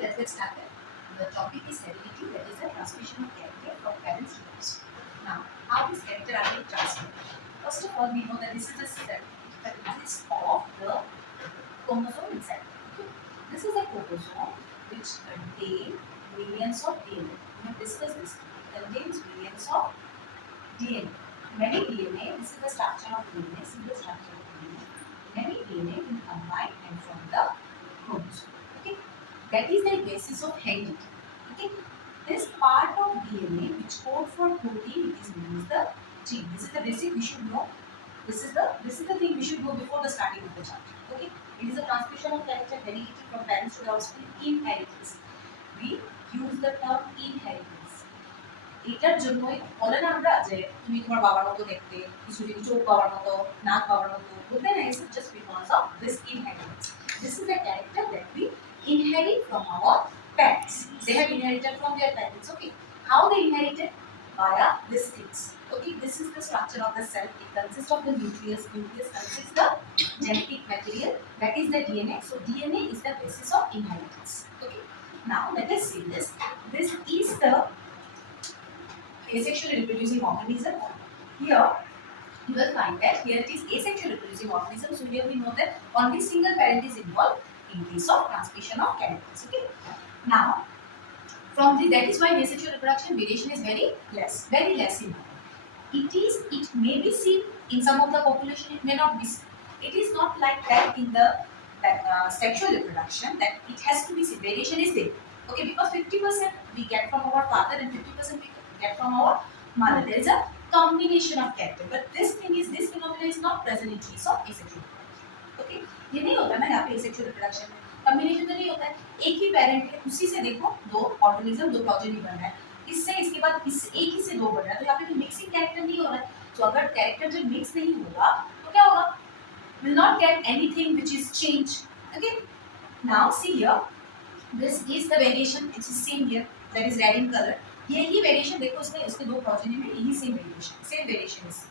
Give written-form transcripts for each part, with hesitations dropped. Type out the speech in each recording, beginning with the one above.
let's get started. The topic is heredity, that is the transmission of character from parents to offspring. Now, how is character are being transmitted? First of all, we know that this is the set that consists of the chromosome inside. Okay? This is a chromosome which contains millions of DNA. We have discussed this. It contains millions of DNA. Many DNA, this is the structure of DNA, simple structure of DNA. Many DNA will combine and form the chromosome. Okay? That is the basis of heredity. Okay? This part of DNA which code for protein is known as the gene. This is the basic we should know. This is the thing we should know before the starting of the chapter. Okay? It is a transmission of character heredity from parents to the offspring, inheritance. We use the term inheritance. এটার জন্যই বলে না আমরা যে তুমি তোমার বাবার মতো দেখতে, কিছু যদি চোখ বাবার মতো, নাক বাবার মতো, বলতে না, it's just because of this inheritance. This is the character that we inherit from our parents. They have inherited from their parents. Okay, how they inherited? Via these things. Okay, this is the structure of the cell. It consists of the nucleus. Nucleus consists the genetic material, that is the DNA. So DNA is the basis of inheritance. Okay, now let us see this. This is the asexually reproducing organism. Here you will find that here it is asexually reproducing organism. So here we know that only single parent is involved in case of transmission of characters. Okay. Now, from the that is why asexual reproduction variation is very less in number. It may be seen in some of the population. It may not be seen. It is not like that in the sexual reproduction that it has to be seen. Variation is there. Okay, because 50% we get from our father and 50% we get from our mother. There is a combination of character, but this phenomena is not present in case of asexual reproduction. Okay, ये नहीं होता ना यहाँ पे asexual reproduction में combination तो नहीं होता है. एक ही parent है, उसी से देखो दो organism, दो progeny बन रहा है. इससे इसके बाद इस एक ही से दो बन रहा है, तो यहाँ पे तो मिक्सिंग कैरेक्टर नहीं हो रहा है. तो अगर कैरेक्टर जब मिक्स नहीं होगा तो क्या होगा? Will not get anything which is changed. Okay, now see here, this is the variation which is seen here, that is red in color. यही variation देखो इसके दो progeny में यही same variation is.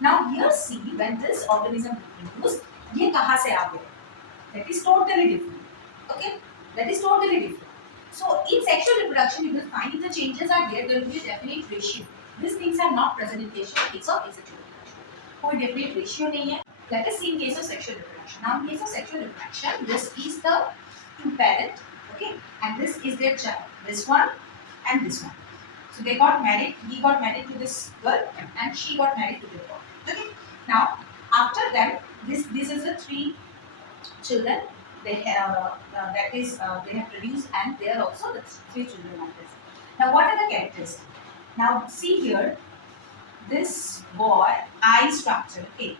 Now here see, when this organism reproduced, ये कहाँ से आ गया? That is totally different. Okay, that is totally different. So in sexual reproduction, you will find if the changes are there, there will be a definite ratio. These things are not present in case of asexual reproduction. कोई definite ratio नहीं है. Let us see in case of sexual reproduction. Now in case of sexual reproduction, this is the two parent, okay, and this is their child. This one and this one. So they got married. He got married to this girl, and she got married to the boy. Okay. Now after them, this is the three children. They have they have produced, and they are also the three children like this. Now what are the characteristics? Now see here, this boy eye structure, okay,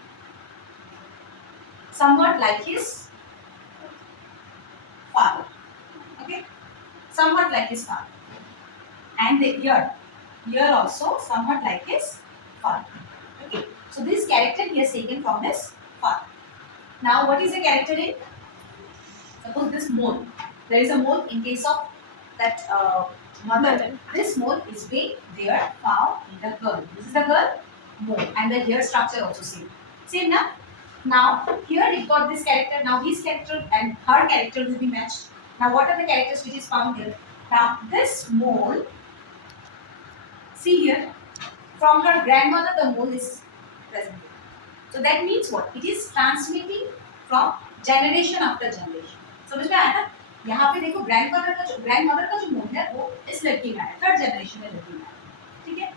somewhat like his father, okay, somewhat like his father, and the ear also somewhat like his father. Okay, so this character he has taken from his father. Now what is the character in? Suppose this mole, there is a mole in case of that mother. This mole is being there found in the girl. This is the girl mole, and the hair structure also same now. Now here it got this character. Now his character and her character will be matched. Now what are the characters which is found here? Now this mole, see here, from her grandmother the mole is present here. So that means what? It is transmitting from generation after generation. समझ में आया था? यहाँ पे देखो grandmother का जो मोल है वो इस लड़की में है, थर्ड जनरेशन में लड़की में है. ठीक है,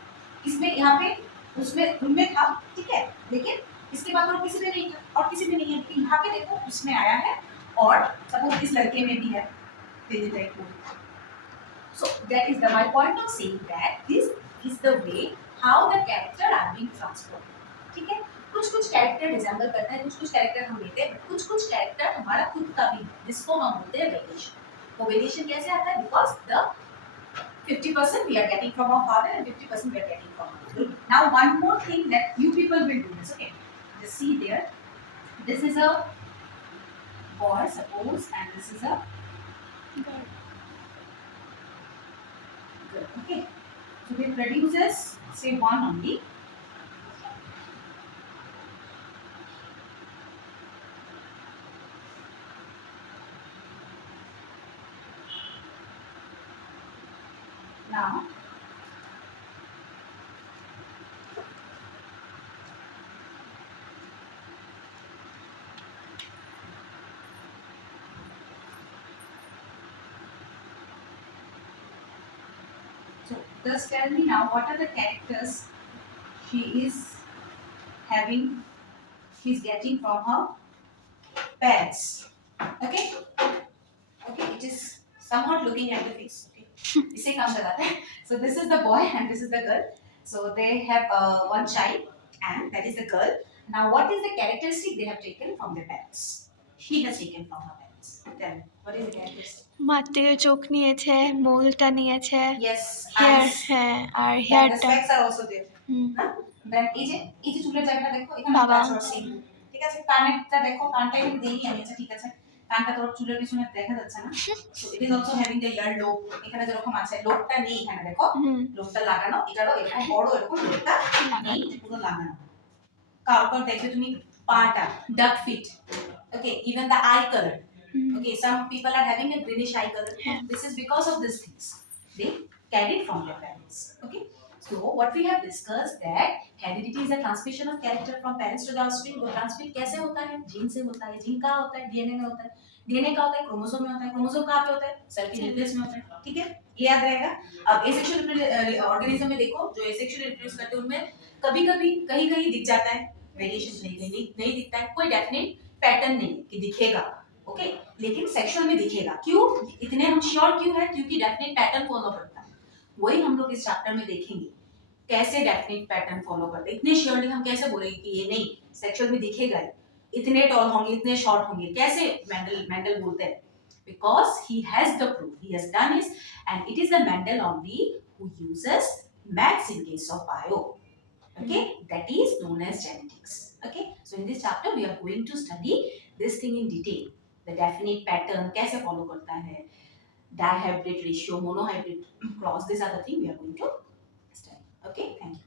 इसमें यहाँ पे उसमें उनमें था, ठीक है, लेकिन इसके बाद और किसी में नहीं था और किसी में नहीं है, लेकिन यहाँ पे देखो उसमें आया है और सपोज इस लड़के में भी है. So that is my point of saying that this is the way how the character are being transformed. ठीक है, कुछ कैरेक्टर रिजेंबल करता है, कुछ कैरेक्टर हम लेते हैं, कुछ कैरेक्टर हमारा खुद का भी, जिसको हम बोलते हैं वेरिएशन. वो वेरिएशन कैसे आता है? Because the 50% we are getting from our father and 50% we are getting from our mother. Now one more thing that you people will do this. Okay, just see there, this is a boy suppose, and this is a girl. Okay, so it produces say one only. Now, so just tell me now, what are the characters she is having, she's getting from her parents? Okay, okay, it is somewhat looking at the face. Okay, इसे काम लगाते हैं. So this is the boy and this is the girl. So they have one child and that is the girl. Now what is the characteristic they have taken from their parents? She has taken from her parents. Tell me, what is the characteristic? মাটির চোখ নিয়েছে, মোলটা নিয়েছে, Yes, hair, eyes. হ্যাঁ, আর Then the হেয়ারটা। specs are also there. হুম, না? Then এই যে চুলের জায়গাটা দেখো এখানে বাবা। প্যাচ ওয়ার্ক সেম। ঠিক আছে, কানেরটা দেখো, কানটা এখানে দেইনি আমি, আচ্ছা ঠিক আছে। কানটা তোর চুলের পিছনে দেখা যাচ্ছে না। So it is also having the ear lobe, এখানে যেরকম আছে লোবটা নেই এখানে দেখো। হুম, লোবটা লাগানো, এটারও এরকম বড় এরকম লোবটা নেই, এটা পুরো লাগানো। কাউকে দেখবে তুমি পাটা duck feet. Okay, even the eye color. Hmm, Okay, some people are having a greenish eye color. হ্যাঁ। This is because of these things. They carried from their parents. Okay. So what we have discussed that heredity is a transmission of character from parents to the offspring. वो transmit कैसे होता है? Gene से होता है. Gene कहाँ होता है? डीएनए में होता है. डीएनए कहाँ होता है? क्रोमोसोम में होता है. क्रोमोसोम कहाँ पे होता है? सेल के न्यूक्लियस में होता है. ठीक है? ये याद रहेगा. अब एसेक्सुअल ऑर्गेनिज्म में देखो, जो एसेक्सुअल रिप्रोड्यूस करते हैं उनमें कभी-कभी कहीं-कहीं दिख जाता है. वेरिएशन नहीं दिखता है. कोई डेफिनेट पैटर्न नहीं कि दिखेगा. ओके, लेकिन सेक्सुअल में दिखेगा. क्यों? इतने हम श्योर क्यों है? क्योंकि डेफिनेट पैटर्न फॉलो करता है. वही हम लोग इस चैप्टर में देखेंगे, कैसे डेफिनेट पैटर्न फॉलो करते हैं. इतने श्योरली हम कैसे बोलेंगे कि ये नहीं सेक्सुअल में दिखेगा ही, इतने टॉल होंगे, इतने शॉर्ट होंगे, कैसे मेंडल बोलते हैं? Because he has the proof, he has done is, and it is the Mendel only who uses maths in case of bio. Okay, that is known as genetics. Okay, so in this chapter we are going to study this thing in detail. The definite pattern कैसे follow करता है, dihybrid ratio, monohybrid cross, these are the things we are going to study. Okay, thank you.